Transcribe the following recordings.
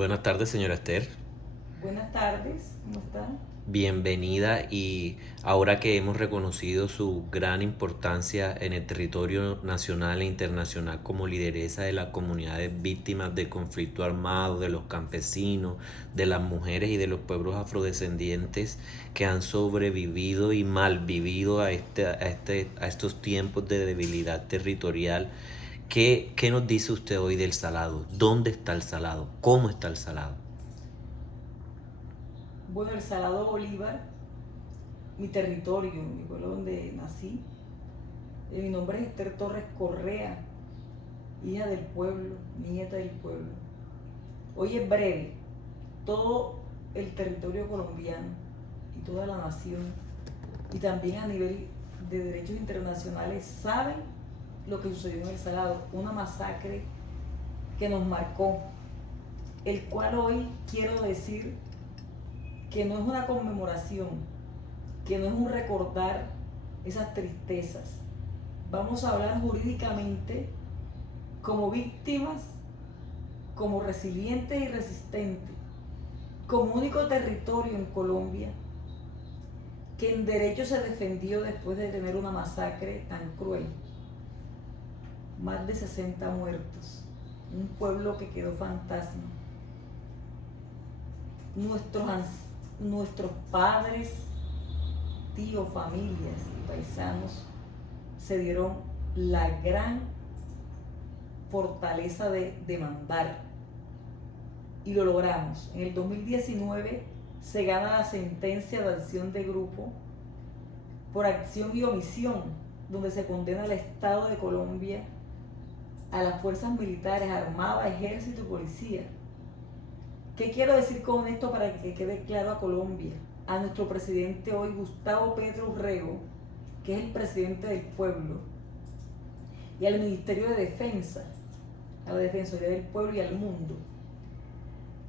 Buenas tardes, señora Esther. Buenas tardes, ¿cómo están? Bienvenida y ahora que hemos reconocido su gran importancia en el territorio nacional e internacional como lideresa de las comunidades víctimas de conflicto armado, de los campesinos, de las mujeres y de los pueblos afrodescendientes que han sobrevivido y malvivido a estos tiempos de debilidad territorial. ¿Qué nos dice usted hoy del Salado? ¿Dónde está el Salado? ¿Cómo está el Salado? Bueno, el Salado Bolívar, mi territorio, mi pueblo donde nací. Mi nombre es Esther Torres Correa, hija del pueblo, nieta del pueblo. Hoy es breve, todo el territorio colombiano y toda la nación, y también a nivel de derechos internacionales, saben lo que sucedió en el Salado, una masacre que nos marcó, el cual hoy quiero decir que no es una conmemoración, que no es un recordar esas tristezas. Vamos a hablar jurídicamente como víctimas, como resilientes y resistentes, como único territorio en Colombia que en derecho se defendió después de tener una masacre tan cruel. Más de 60 muertos, un pueblo que quedó fantasma. Nuestros padres, tíos, familias y paisanos se dieron la gran fortaleza de demandar y lo logramos. En el 2019 se gana la sentencia de acción de grupo por acción y omisión, donde se condena al Estado de Colombia, a las fuerzas militares, armada, ejército y policía. ¿Qué quiero decir con esto para que quede claro a Colombia? A nuestro presidente hoy, Gustavo Petro Urrego, que es el presidente del pueblo, y al Ministerio de Defensa, a la Defensoría del Pueblo y al mundo,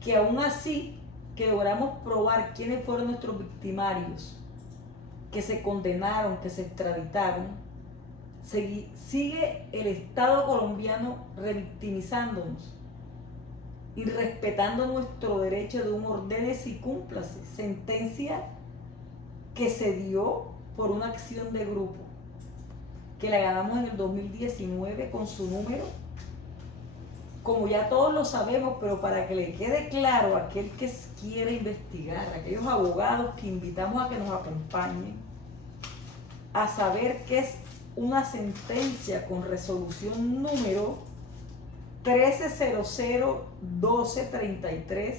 que aún así que logramos probar quiénes fueron nuestros victimarios, que se condenaron, que se extraditaron, sigue el Estado colombiano revictimizándonos y respetando nuestro derecho de un ordénese y cúmplase, sentencia que se dio por una acción de grupo, que la ganamos en el 2019 con su número, como ya todos lo sabemos, pero para que le quede claro a aquel que quiere investigar, a aquellos abogados que invitamos a que nos acompañen, a saber que es una sentencia con resolución número 1300-1233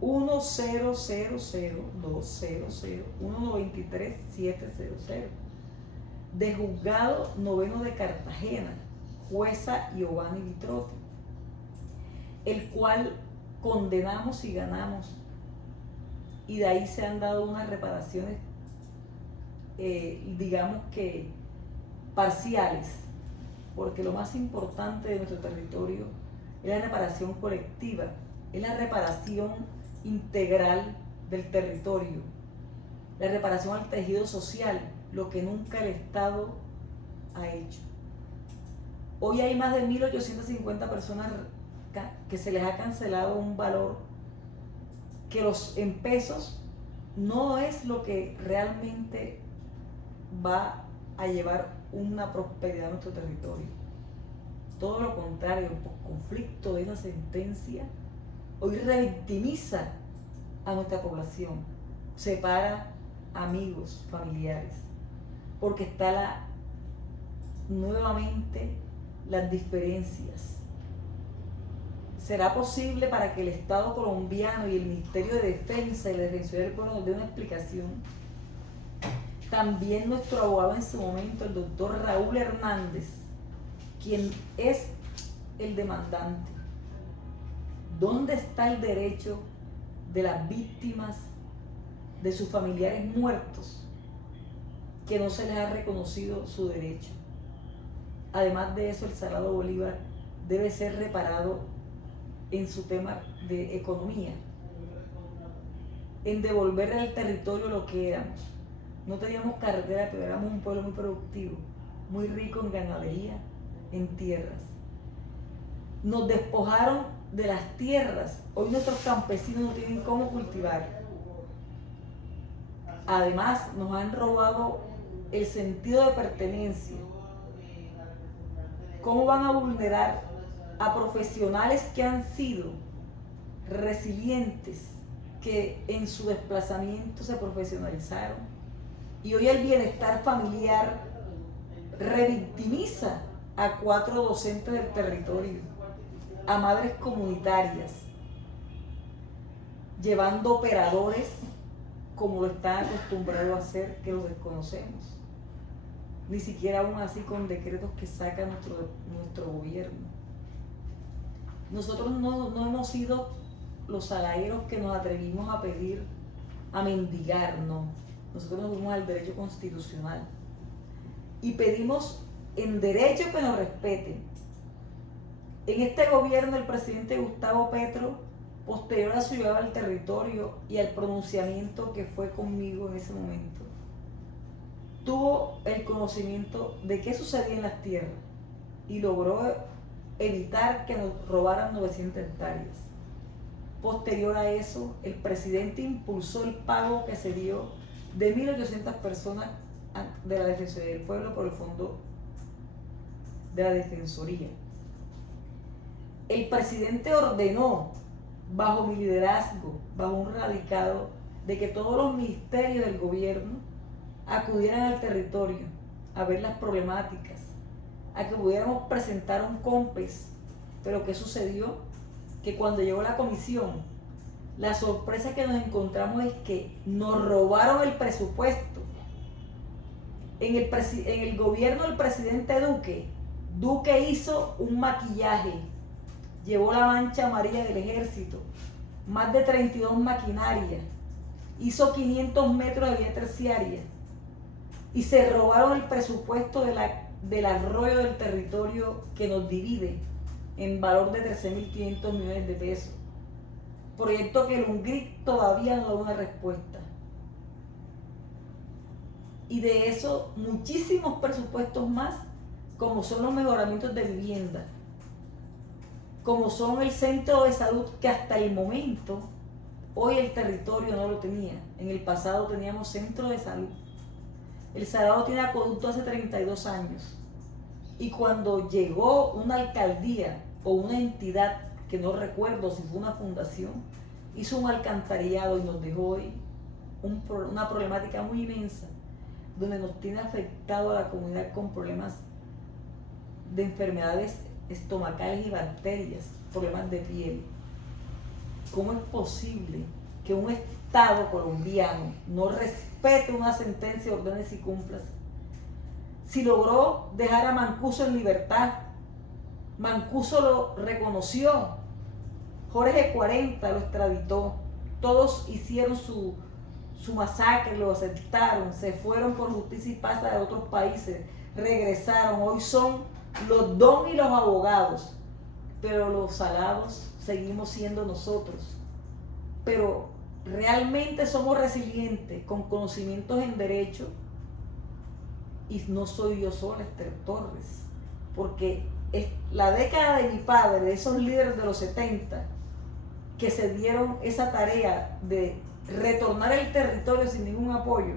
1000-200-193-700 de Juzgado Noveno de Cartagena, jueza Giovanni Vitrotti, el cual condenamos y ganamos, y de ahí se han dado unas reparaciones, digamos que parciales, porque lo más importante de nuestro territorio es la reparación colectiva, es la reparación integral del territorio, la reparación al tejido social, lo que nunca el Estado ha hecho. Hoy hay más de 1.850 personas que se les ha cancelado un valor que en pesos no es lo que realmente va a llevar una prosperidad a nuestro territorio. Todo lo contrario, el conflicto de esa sentencia hoy revictimiza a nuestra población, separa amigos, familiares, porque está nuevamente las diferencias. ¿Será posible para que el Estado colombiano y el Ministerio de Defensa y la Defensoría del Pueblo nos dé una explicación? También nuestro abogado en su momento, el doctor Raúl Hernández, quien es el demandante. ¿Dónde está el derecho de las víctimas, de sus familiares muertos, que no se les ha reconocido su derecho? Además de eso, el Salado Bolívar debe ser reparado en su tema de economía, en devolverle al territorio lo que éramos. No teníamos carretera, pero éramos un pueblo muy productivo, muy rico en ganadería, en tierras. Nos despojaron de las tierras. Hoy nuestros campesinos no tienen cómo cultivar. Además, nos han robado el sentido de pertenencia. ¿Cómo van a vulnerar a profesionales que han sido resilientes, que en su desplazamiento se profesionalizaron? Y hoy el bienestar familiar revictimiza a 4 docentes del territorio, a madres comunitarias, llevando operadores como lo están acostumbrados a hacer, que los desconocemos. Ni siquiera aún así con decretos que saca nuestro gobierno. Nosotros no hemos sido los saladeros que nos atrevimos a pedir, a mendigar, no. Nosotros nos fuimos al derecho constitucional y pedimos en derecho que nos respeten. En este gobierno, el presidente Gustavo Petro, posterior a su llegada al territorio y al pronunciamiento que fue conmigo en ese momento, tuvo el conocimiento de qué sucedía en las tierras y logró evitar que nos robaran 900 hectáreas. Posterior a eso, el presidente impulsó el pago que se dio de 1.800 personas de la Defensoría del Pueblo por el Fondo de la Defensoría. El presidente ordenó, bajo mi liderazgo, bajo un radicado, de que todos los ministerios del gobierno acudieran al territorio a ver las problemáticas, a que pudiéramos presentar un COMPES. Pero ¿qué sucedió? Que cuando llegó la comisión, la sorpresa que nos encontramos es que nos robaron el presupuesto. En el gobierno del presidente Duque hizo un maquillaje, llevó la mancha amarilla del ejército, más de 32 maquinarias, hizo 500 metros de vía terciaria y se robaron el presupuesto del arroyo del territorio que nos divide en valor de 13.500 millones de pesos. Proyecto que el UNGRIC todavía no da una respuesta. Y de eso, muchísimos presupuestos más, como son los mejoramientos de vivienda, como son el centro de salud, que hasta el momento, hoy el territorio no lo tenía. En el pasado teníamos centro de salud. El Salado tiene acueducto hace 32 años. Y cuando llegó una alcaldía o una entidad, que no recuerdo si fue una fundación, hizo un alcantarillado y nos dejó hoy una problemática muy inmensa, donde nos tiene afectado a la comunidad con problemas de enfermedades estomacales y bacterias, problemas de piel. ¿Cómo es posible que un Estado colombiano no respete una sentencia, ordene y cumpla? Si logró dejar a Mancuso en libertad, Mancuso lo reconoció, Jorge 40 lo extraditó, todos hicieron su masacre, lo aceptaron, se fueron por justicia y paz a otros países, regresaron, hoy son los don y los abogados, pero los salados seguimos siendo nosotros. Pero realmente somos resilientes, con conocimientos en derecho, y no soy yo sola, Esther Torres, porque es la década de mi padre, de esos líderes de los 70, que se dieron esa tarea de retornar el territorio sin ningún apoyo.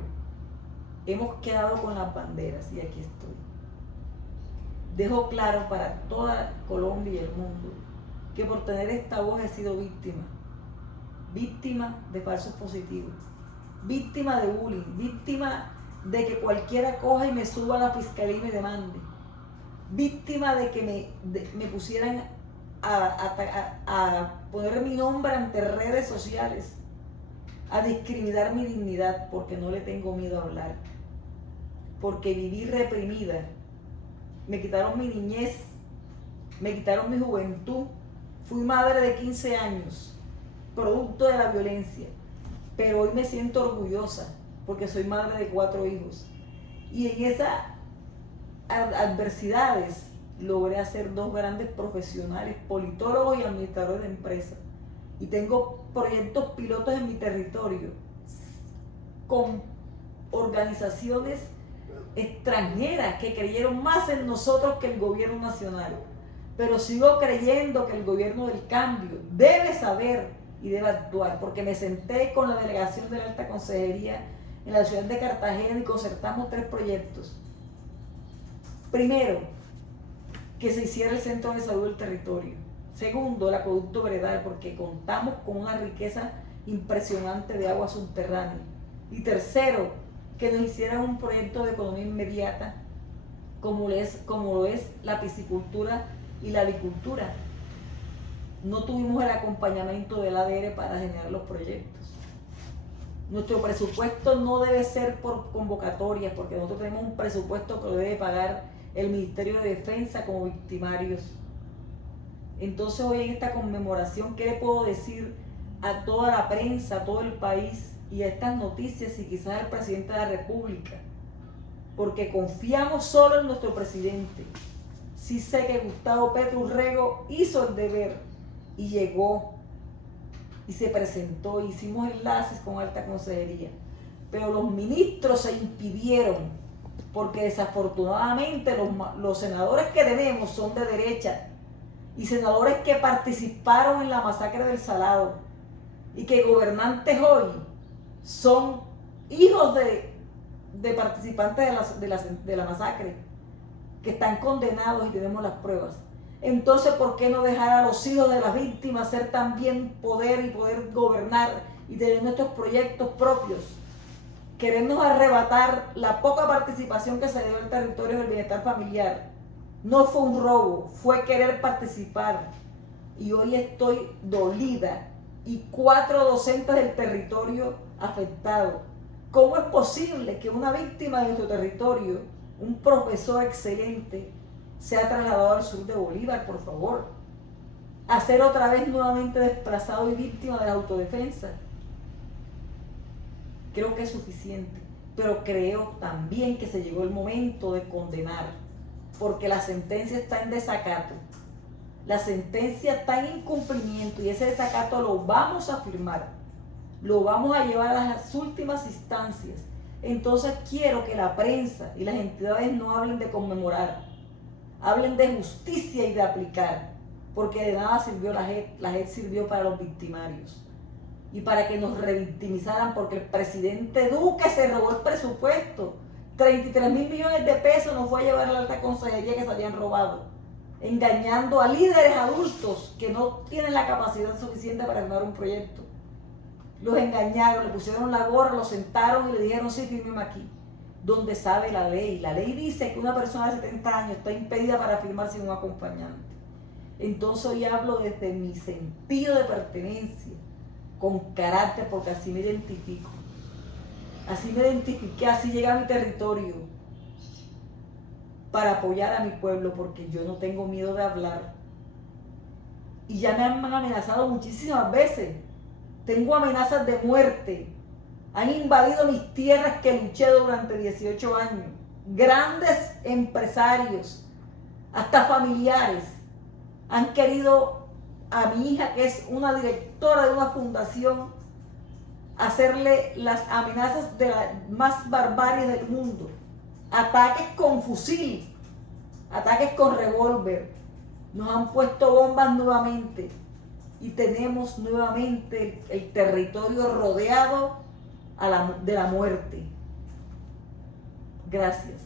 Hemos quedado con las banderas y aquí estoy. Dejo claro para toda Colombia y el mundo que por tener esta voz he sido víctima de falsos positivos, víctima de bullying, víctima de que cualquiera coja y me suba a la fiscalía y me demande, víctima de que me pusieran a poner mi nombre ante redes sociales, a discriminar mi dignidad, porque no le tengo miedo a hablar, porque viví reprimida, me quitaron mi niñez, me quitaron mi juventud, fui madre de 15 años, producto de la violencia, pero hoy me siento orgullosa porque soy madre de 4 hijos, y en esas adversidades logré hacer 2 grandes profesionales, politólogos y administradores de empresas, y tengo proyectos pilotos en mi territorio con organizaciones extranjeras que creyeron más en nosotros que el gobierno nacional. pero sigo creyendo que el gobierno del cambio debe saber y debe actuar, porque me senté con la delegación de la Alta Consejería en la ciudad de Cartagena y concertamos 3 proyectos. Primero, que se hiciera el centro de salud del territorio. Segundo, el acueducto veredal, porque contamos con una riqueza impresionante de agua subterránea. Y tercero, que nos hicieran un proyecto de economía inmediata, como lo es la piscicultura y la avicultura. No tuvimos el acompañamiento del ADR para generar los proyectos. Nuestro presupuesto no debe ser por convocatoria, porque nosotros tenemos un presupuesto que lo debe pagar el Ministerio de Defensa como victimarios. Entonces hoy en esta conmemoración, ¿qué le puedo decir a toda la prensa, a todo el país y a estas noticias y quizás al presidente de la República? Porque confiamos solo en nuestro presidente. Sí sé que Gustavo Petro Urrego hizo el deber y llegó y se presentó, hicimos enlaces con Alta Consejería, pero los ministros se impidieron porque desafortunadamente los senadores que tenemos son de derecha y senadores que participaron en la masacre del Salado y que gobernantes hoy son hijos de participantes de la masacre, que están condenados y tenemos las pruebas. Entonces, ¿por qué no dejar a los hijos de las víctimas ser también poder y poder gobernar y tener nuestros proyectos propios? Queremos arrebatar la poca participación que se dio al territorio del bienestar familiar. No fue un robo, fue querer participar. Y hoy estoy dolida y 4 docentes del territorio afectados. ¿Cómo es posible que una víctima de nuestro territorio, un profesor excelente, sea trasladado al sur de Bolívar, por favor? A ser otra vez nuevamente desplazado y víctima de la autodefensa. Creo que es suficiente, pero creo también que se llegó el momento de condenar, porque la sentencia está en desacato. La sentencia está en incumplimiento y ese desacato lo vamos a firmar. Lo vamos a llevar a las últimas instancias. Entonces quiero que la prensa y las entidades no hablen de conmemorar, hablen de justicia y de aplicar, porque de nada sirvió la JEP sirvió para los victimarios y para que nos revictimizaran, porque el presidente Duque se robó el presupuesto. 33.000 millones de pesos nos fue a llevar a la Alta Consejería que se habían robado, engañando a líderes adultos que no tienen la capacidad suficiente para armar un proyecto. Los engañaron, le pusieron la gorra, los sentaron y le dijeron: sí, fírmeme aquí. Donde sabe la ley. La ley dice que una persona de 70 años está impedida para firmar sin un acompañante. Entonces hoy hablo desde mi sentido de pertenencia, con carácter, porque así me identifico. Así me identifiqué, así llegué a mi territorio para apoyar a mi pueblo, porque yo no tengo miedo de hablar. Y ya me han amenazado muchísimas veces. Tengo amenazas de muerte. Han invadido mis tierras que luché durante 18 años. Grandes empresarios, hasta familiares, han querido a mi hija, que es una directora de una fundación, hacerle las amenazas de las más barbaries del mundo. Ataques con fusil, ataques con revólver. Nos han puesto bombas nuevamente y tenemos nuevamente el territorio rodeado de la muerte. Gracias.